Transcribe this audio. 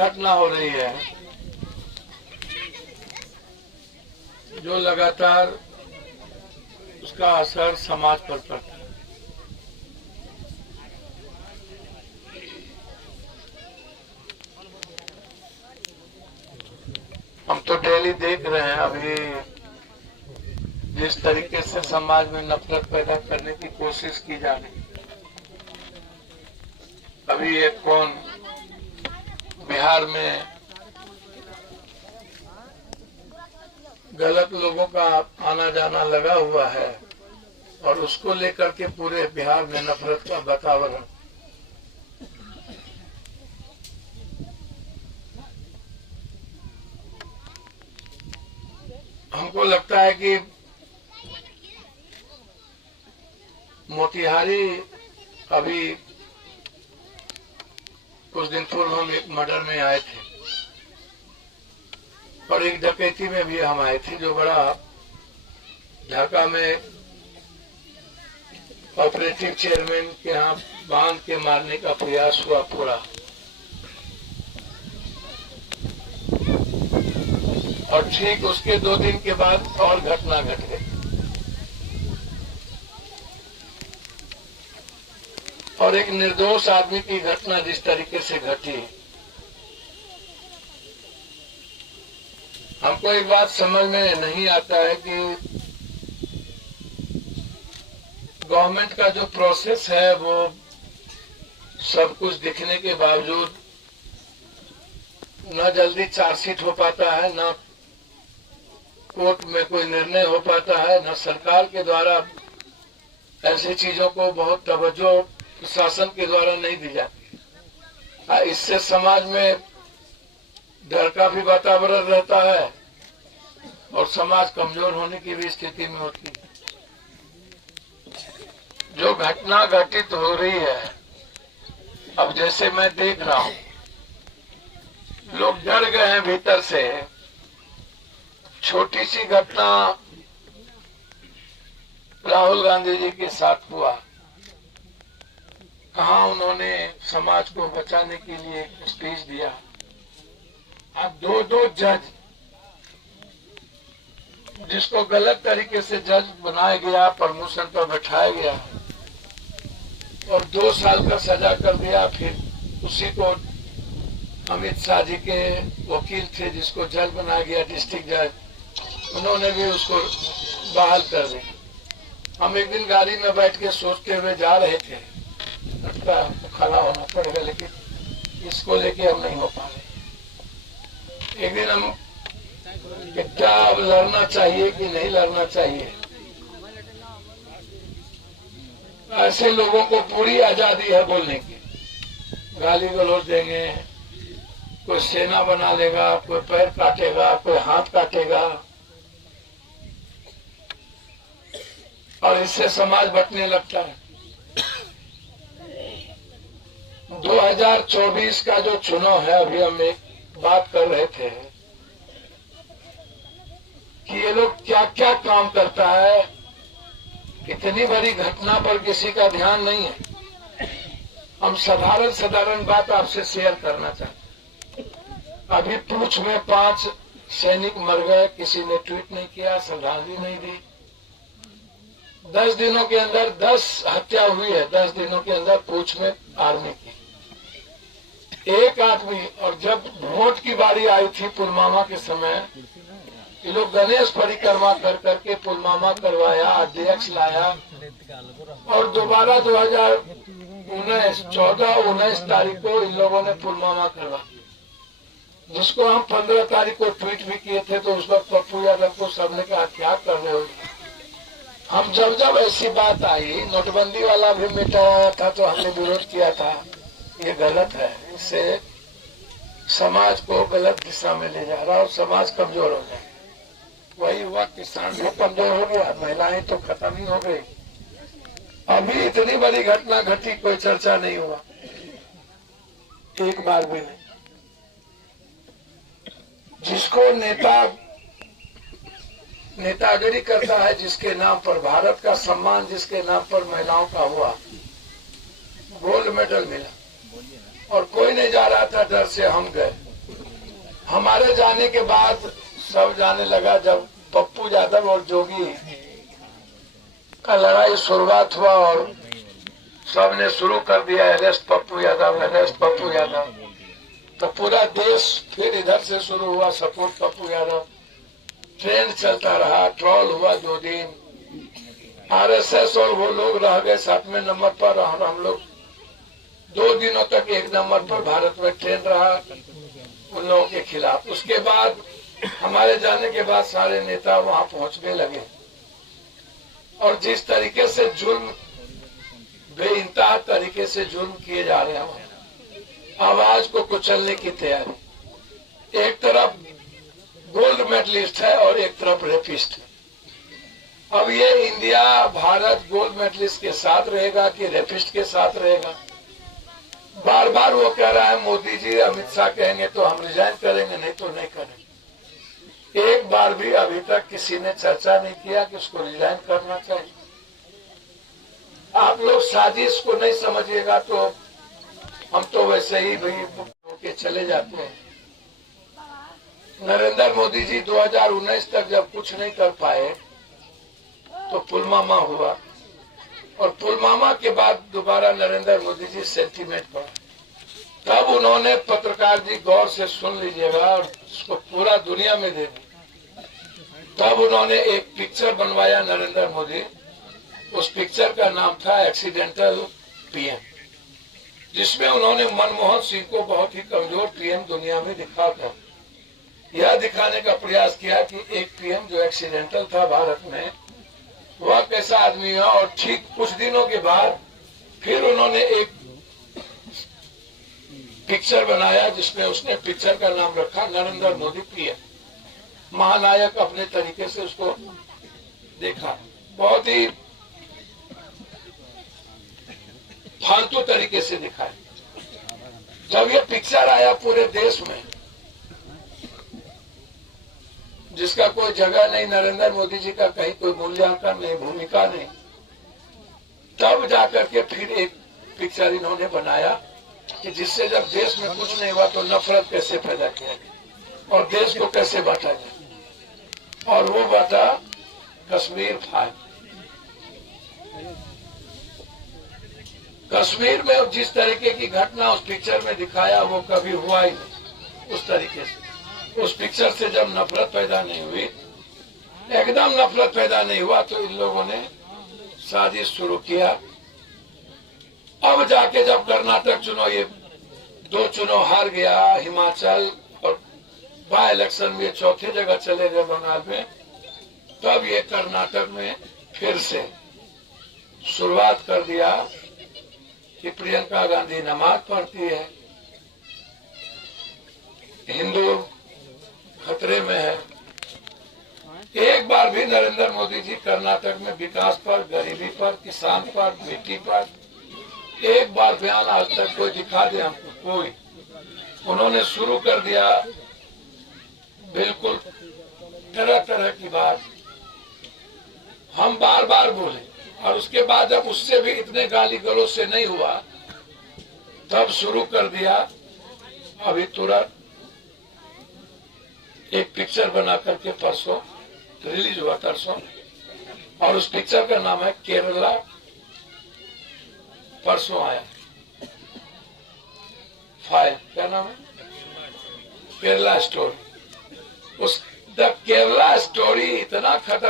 घटना हो रही है जो लगातार उसका असर समाज पर पड़ता है। हम तो डेली देख रहे हैं अभी जिस तरीके से समाज में नफरत पैदा करने की कोशिश की जा रही है। अभी एक कौन बिहार में गलत लोगों का आना जाना लगा हुआ है और उसको लेकर के पूरे बिहार में नफरत का वातावरण। हमको लगता है कि मोतिहारी अभी कुछ दिन पूर्व हम एक मर्डर में आए थे और एक डकैती में भी हम आए थे जो बड़ा ढाका में ऑपरेटिव चेयरमैन के यहाँ बांध के मारने का प्रयास हुआ पूरा। और ठीक उसके 2 दिन के बाद और घटना घट गई और एक निर्दोष आदमी की घटना जिस तरीके से घटी, हमको एक बात समझ में नहीं आता है कि गवर्नमेंट का जो प्रोसेस है वो सब कुछ दिखने के बावजूद न जल्दी चार्जशीट हो पाता है, न कोर्ट में कोई निर्णय हो पाता है, न सरकार के द्वारा ऐसी चीजों को बहुत तवज्जो प्रशासन के द्वारा नहीं दी जाती। इससे समाज में डर का भी वातावरण रहता है और समाज कमजोर होने की भी स्थिति में होती है। जो घटना घटित हो रही है अब जैसे मैं देख रहा हूँ, लोग डर गए हैं भीतर से। छोटी सी घटना राहुल गांधी जी के साथ हुआ, कहा उन्होंने समाज को बचाने के लिए स्पीच दिया। अब 2 जज जिसको गलत तरीके से जज बनाया गया, प्रमोशन पर बैठाया गया और 2 साल का सजा कर दिया। फिर उसी को अमित शाह जी के वकील थे जिसको जज बनाया गया, डिस्ट्रिक्ट जज, उन्होंने भी उसको बहाल कर दिया। हम एक दिन गाड़ी में बैठ के सोचते हुए जा रहे थे, लगता है हमको खड़ा होना पड़ेगा, लेकिन इसको लेके हम नहीं हो पा रहे। एक दिन हम क्या अब लड़ना चाहिए कि नहीं लड़ना चाहिए। ऐसे लोगों को पूरी आजादी है बोलने की, गाली गलौज देंगे, कोई सेना बना लेगा, कोई पैर काटेगा, कोई हाथ काटेगा और इससे समाज बंटने लगता है। 2024 का जो चुनाव है, अभी हम एक बात कर रहे थे कि ये लोग क्या क्या काम करता है। इतनी बड़ी घटना पर किसी का ध्यान नहीं है। हम साधारण बात आपसे शेयर करना चाहते हैं। अभी पूंछ में 5 सैनिक मर गए, किसी ने ट्वीट नहीं किया, श्रद्धांजलि नहीं दी। 10 दिनों के अंदर 10 हत्या हुई है, 10 दिनों के अंदर पूंछ में आर्मी की। एक आदमी, और जब वोट की बारी आई थी पुलवामा के समय, ये लोग गणेश परिक्रमा कर करके पुलवामा करवाया, अध्यक्ष लाया और दोबारा 2019 14-19 तारीख को इन लोगों ने पुलवामा करवा, जिसको हम 15 तारीख को ट्वीट भी किए थे। तो उस वक्त पप्पू यादव को सबने कहा क्या कर रहे हो। हम जब ऐसी बात आई, नोटबंदी वाला भी मिटाया था तो हमने विरोध किया था, ये गलत है, इससे समाज को गलत दिशा में ले जा रहा और समाज कमजोर हो जाए। वही हुआ, किसान भी कमजोर हो गया, महिलाएं तो खत्म ही हो गई। अभी इतनी बड़ी घटना घटी, कोई चर्चा नहीं हुआ, एक बार भी नहीं। जिसको नेतागिरी करता है, जिसके नाम पर भारत का सम्मान, जिसके नाम पर महिलाओं का हुआ, गोल्ड मेडल मिला और कोई नहीं जा रहा था, डर से हम गए। हमारे जाने के बाद सब जाने लगा, जब पप्पू यादव और जोगी का लड़ाई शुरुआत हुआ और सबने शुरू कर दिया अरेस्ट पप्पू यादव, अरेस्ट पप्पू यादव, तो पूरा देश फिर इधर से शुरू हुआ सपोर्ट पप्पू यादव। ट्रेंड चलता रहा, ट्रॉल हुआ 2 दिन। आरएसएस और वो लोग रह गए 7वें नंबर पर और हम लोग 2 दिनों तक 1 नंबर पर भारत में ट्रेंड रहा उन लोगों के खिलाफ। उसके बाद हमारे जाने के बाद सारे नेता वहां पहुंचने लगे और जिस तरीके से जुल्म, बेइंतहा तरीके से जुल्म किए जा रहे हैं, आवाज को कुचलने की तैयारी। एक तरफ गोल्ड मेडलिस्ट है और एक तरफ रेपिस्ट है। अब ये इंडिया, भारत गोल्ड मेडलिस्ट के साथ रहेगा कि रेपिस्ट के साथ रहेगा? बार बार वो कह रहा है मोदी जी, अमित शाह कहेंगे तो हम रिजाइन करेंगे, नहीं तो नहीं करेंगे। एक बार भी अभी तक किसी ने चर्चा नहीं किया कि उसको रिजाइन करना चाहिए। आप लोग साजिश को नहीं समझिएगा तो हम तो वैसे ही भाई होके चले जाते हैं। नरेंद्र मोदी जी 2019 तक जब कुछ नहीं कर पाए तो पुलवामा हुआ और पुलवामा के बाद दोबारा नरेंद्र मोदी जी सेंटीमेंट पर, तब उन्होंने, पत्रकार जी गौर से सुन लीजिएगा और उसको पूरा दुनिया में दे दी, तब उन्होंने एक पिक्चर बनवाया नरेंद्र मोदी। उस पिक्चर का नाम था एक्सीडेंटल पीएम, जिसमें उन्होंने मनमोहन सिंह को बहुत ही कमजोर पीएम दुनिया में दिखाकर यह दिखाने का प्रयास किया कि एक पीएम जो एक्सीडेंटल था भारत में, वह कैसा आदमी है। और ठीक कुछ दिनों के बाद फिर उन्होंने एक पिक्चर बनाया जिसमें उसने पिक्चर का नाम रखा नरेंद्र मोदी पीएम। महानायक अपने तरीके से उसको देखा, बहुत ही फालतू तरीके से दिखाया। जब ये पिक्चर आया पूरे देश में, जिसका कोई जगह नहीं, नरेंद्र मोदी जी का कहीं कोई मूल्यांकन नहीं, भूमिका नहीं, तब जाकर के फिर एक पिक्चर इन्होंने बनाया कि जिससे जब देश में कुछ नहीं हुआ तो नफरत कैसे पैदा किया गया और देश को कैसे बांटा गया, और वो बांटा कश्मीर फाइल। कश्मीर में जिस तरीके की घटना उस पिक्चर में दिखाया वो कभी हुआ ही नहीं उस तरीके से। उस पिक्चर से जब नफरत पैदा नहीं हुई, एकदम नफरत पैदा नहीं हुआ, तो इन लोगों ने साजिश शुरू किया। अब जाके जब कर्नाटक चुनाव, ये 2 चुनाव हार गया, हिमाचल और बाय इलेक्शन में 4थी जगह चले गए बंगाल में, तब ये कर्नाटक में फिर से शुरुआत कर दिया कि प्रियंका गांधी नमाज पढ़ती है, हिंदू खतरे में है। एक बार भी नरेंद्र मोदी जी कर्नाटक में विकास पर, गरीबी पर, किसान पर, बेटी पर एक बार बयान आज तक कोई दिखा दे हमको? कोई। उन्होंने शुरू कर दिया बिल्कुल तरह तरह की बात, हम बार बार बोले, और उसके बाद जब उससे भी इतने गाली गलौज से नहीं हुआ, तब शुरू कर दिया अभी तुरंत एक पिक्चर बना करके परसों रिलीज हुआ, परसों, और उस पिक्चर का नाम है केरला। परसों आया फाइल, क्या नाम है? केरला स्टोरी। उस द केरला स्टोरी इतना खतरनाक